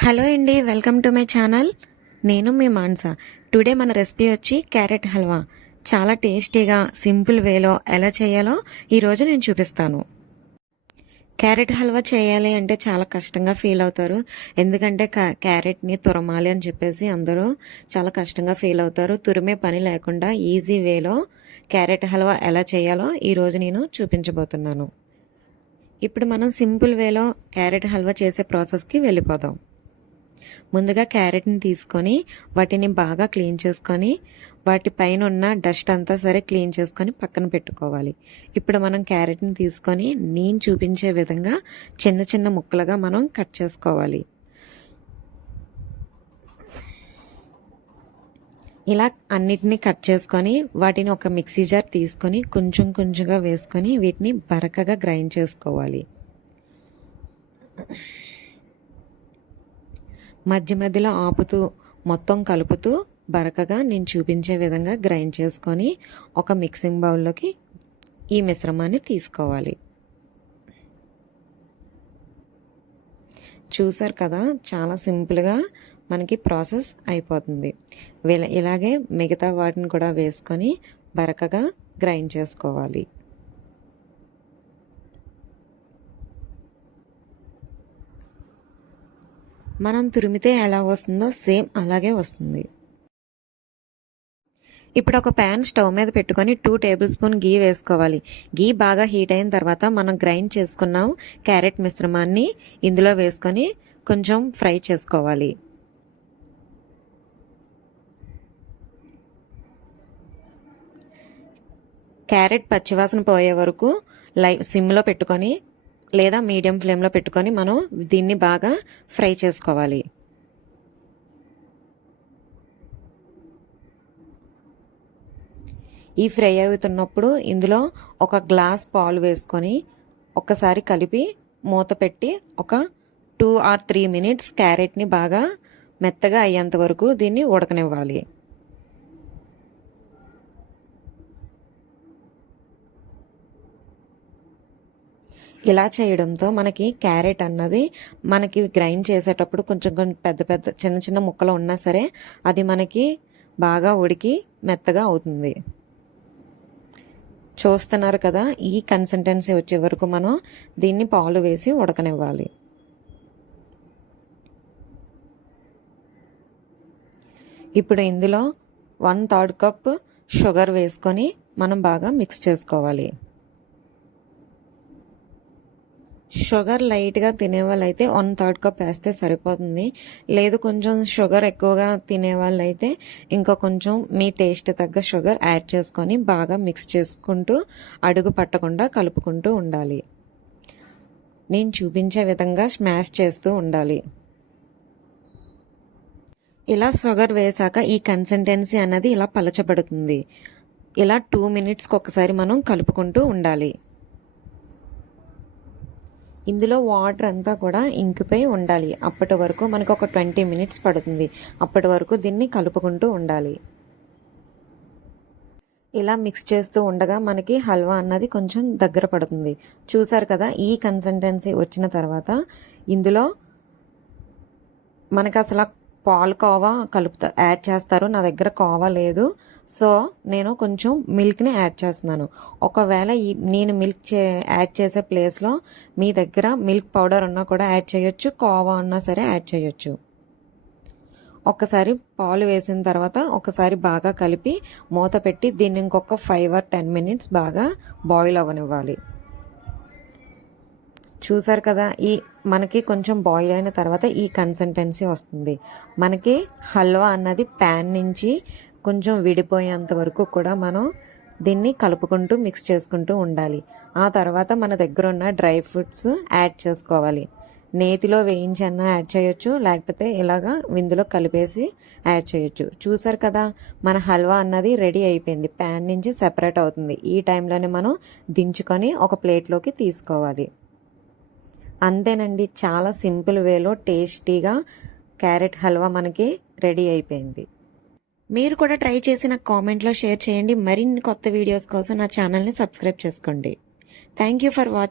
Hello అండి, welcome to my channel. నేను మీ Mansa. Today మన రెసిపీ వచ్చి క్యారెట్ హల్వా. చాలా టేస్టీగా సింపుల్ వేలో ఎలా చేయాలో ఈరోజు నేను చూపిస్తాను. క్యారెట్ హల్వా చేయాలి అంటే చాలా కష్టంగా ఫీల్ అవుతారు. ఎందుకంటే క్యారెట్ని తురమాలి అని చెప్పేసి అందరూ చాలా కష్టంగా ఫీల్ అవుతారు. తురిమే పని లేకుండా ఈజీ వేలో క్యారెట్ హల్వా ఎలా చేయాలో ఈరోజు నేను చూపించబోతున్నాను. ఇప్పుడు మనం సింపుల్ వేలో క్యారెట్ హల్వా చేసే ప్రాసెస్కి వెళ్ళిపోదాం. ముందుగా క్యారెట్ని తీసుకొని వాటిని బాగా క్లీన్ చేసుకొని వాటి పైన ఉన్న డస్ట్ అంతా సరే క్లీన్ చేసుకొని పక్కన పెట్టుకోవాలి. ఇప్పుడు మనం క్యారెట్ని తీసుకొని నేను చూపించే విధంగా చిన్న చిన్న ముక్కలుగా మనం కట్ చేసుకోవాలి. ఇలా అన్నిటినీ కట్ చేసుకొని వాటిని ఒక మిక్సీ జార్ తీసుకొని కొంచెం కొంచెంగా వేసుకొని వీటిని బరకగా గ్రైండ్ చేసుకోవాలి. మధ్య మధ్యలో ఆపుతూ మొత్తం కలుపుతూ బరకగా నేను చూపించే విధంగా గ్రైండ్ చేసుకొని ఒక మిక్సింగ్ బౌల్లోకి ఈ మిశ్రమాన్ని తీసుకోవాలి. చూసారు కదా, చాలా సింపుల్గా మనకి ప్రాసెస్ అయిపోతుంది. ఇలాగే మిగతా వాటిని కూడా వేసుకొని బరకగా గ్రైండ్ చేసుకోవాలి. మనం తురిమితే ఎలా వస్తుందో సేమ్ అలాగే వస్తుంది. ఇప్పుడు ఒక ప్యాన్ స్టవ్ మీద పెట్టుకొని 2 టేబుల్ స్పూన్ గీ వేసుకోవాలి. గీ బాగా హీట్ అయిన తర్వాత మనం గ్రైండ్ చేసుకున్నాం క్యారెట్ మిశ్రమాన్ని ఇందులో వేసుకొని కొంచెం ఫ్రై చేసుకోవాలి. క్యారెట్ పచ్చివాసన పోయే వరకు సిమ్లో పెట్టుకొని లేదా మీడియం ఫ్లేమ్లో పెట్టుకొని మనం దీన్ని బాగా ఫ్రై చేసుకోవాలి. ఈ ఫ్రై అవుతున్నప్పుడు ఇందులో ఒక గ్లాస్ పాలు వేసుకొని ఒక్కసారి కలిపి మూత పెట్టి ఒక 2 or 3 minutes క్యారెట్ని బాగా మెత్తగా అయ్యేంత వరకు దీన్ని ఉడకనివ్వాలి. ఇలా చేయడంతో మనకి క్యారెట్ అన్నది మనకి గ్రైండ్ చేసేటప్పుడు కొంచెం కొంచెం పెద్ద పెద్ద చిన్న చిన్న ముక్కలు ఉన్నా సరే అది మనకి బాగా ఉడికి మెత్తగా అవుతుంది. చూస్తున్నారు కదా, ఈ కన్సిస్టెన్సీ వచ్చే వరకు మనం దీన్ని పాలు వేసి ఉడకనివ్వాలి. ఇప్పుడు ఇందులో 1/3 కప్ షుగర్ వేసుకొని మనం బాగా మిక్స్ చేసుకోవాలి. షుగర్ లైట్గా తినేవాళ్ళు అయితే 1/3 కప్ వేస్తే సరిపోతుంది. లేదు కొంచెం షుగర్ ఎక్కువగా తినేవాళ్ళు అయితే ఇంకా కొంచెం మీ టేస్ట్ తగ్గ షుగర్ యాడ్ చేసుకొని బాగా మిక్స్ చేసుకుంటూ అడుగు పట్టకుండా కలుపుకుంటూ ఉండాలి. నేను చూపించే విధంగా స్మాష్ చేస్తూ ఉండాలి. ఇలా షుగర్ వేసాక ఈ కన్సిస్టెన్సీ అన్నది ఇలా పలచబడుతుంది. ఇలా 2 minutesకి ఒకసారి మనం కలుపుకుంటూ ఉండాలి. ఇందులో వాటర్ అంతా కూడా ఇంకిపోయి ఉండాలి. అప్పటి వరకు మనకు ఒక 20 minutes పడుతుంది. అప్పటి వరకు దీన్ని కలుపుకుంటూ ఉండాలి. ఇలా మిక్స్ చేస్తూ ఉండగా మనకి హల్వా అన్నది కొంచెం దగ్గర పడుతుంది. చూసారు కదా, ఈ కన్సిస్టెన్సీ వచ్చిన తర్వాత ఇందులో మనకి అసలు పాలు కోవా యాడ్ చేస్తారు. నా దగ్గర కోవా లేదు, సో నేను కొంచెం మిల్క్ని యాడ్ చేస్తున్నాను. ఒకవేళ నేను మిల్క్ యాడ్ చేసే ప్లేస్లో మీ దగ్గర మిల్క్ పౌడర్ ఉన్నా కూడా యాడ్ చేయొచ్చు, కోవా ఉన్నా సరే యాడ్ చేయొచ్చు. ఒక్కసారి పాలు వేసిన తర్వాత ఒకసారి బాగా కలిపి మూత పెట్టి దీన్ని ఇంకొక 5 or 10 minutes బాగా బాయిల్ అవ్వనివ్వాలి. చూసారు కదా, మనకి కొంచెం బాయిల్ అయిన తర్వాత ఈ కన్సిస్టెన్సీ వస్తుంది. మనకి హల్వా అన్నది ప్యాన్ నుంచి కొంచెం విడిపోయేంత వరకు కూడా మనం దీన్ని కలుపుకుంటూ మిక్స్ చేసుకుంటూ ఉండాలి. ఆ తర్వాత మన దగ్గర ఉన్న డ్రై ఫ్రూట్స్ యాడ్ చేసుకోవాలి. నేతిలో వేయించి అన్న యాడ్ చేయొచ్చు, లేకపోతే ఇలాగా ఇందులో కలిపేసి యాడ్ చేయొచ్చు. చూసారు కదా, మన హల్వా అన్నది రెడీ అయిపోయింది. ప్యాన్ నుంచి సెపరేట్ అవుతుంది. ఈ టైంలోనే మనం దించుకొని ఒక ప్లేట్లోకి తీసుకోవాలి. అంతేనండి, చాలా సింపుల్ వేలో టేస్టీగా క్యారెట్ హల్వా మనకి రెడీ అయిపోయింది. మీరు కూడా ట్రై చేసి నాకు కామెంట్లో షేర్ చేయండి. మరిన్ని కొత్త వీడియోస్ కోసం నా ఛానల్ని సబ్స్క్రైబ్ చేసుకోండి. Thank you for watching.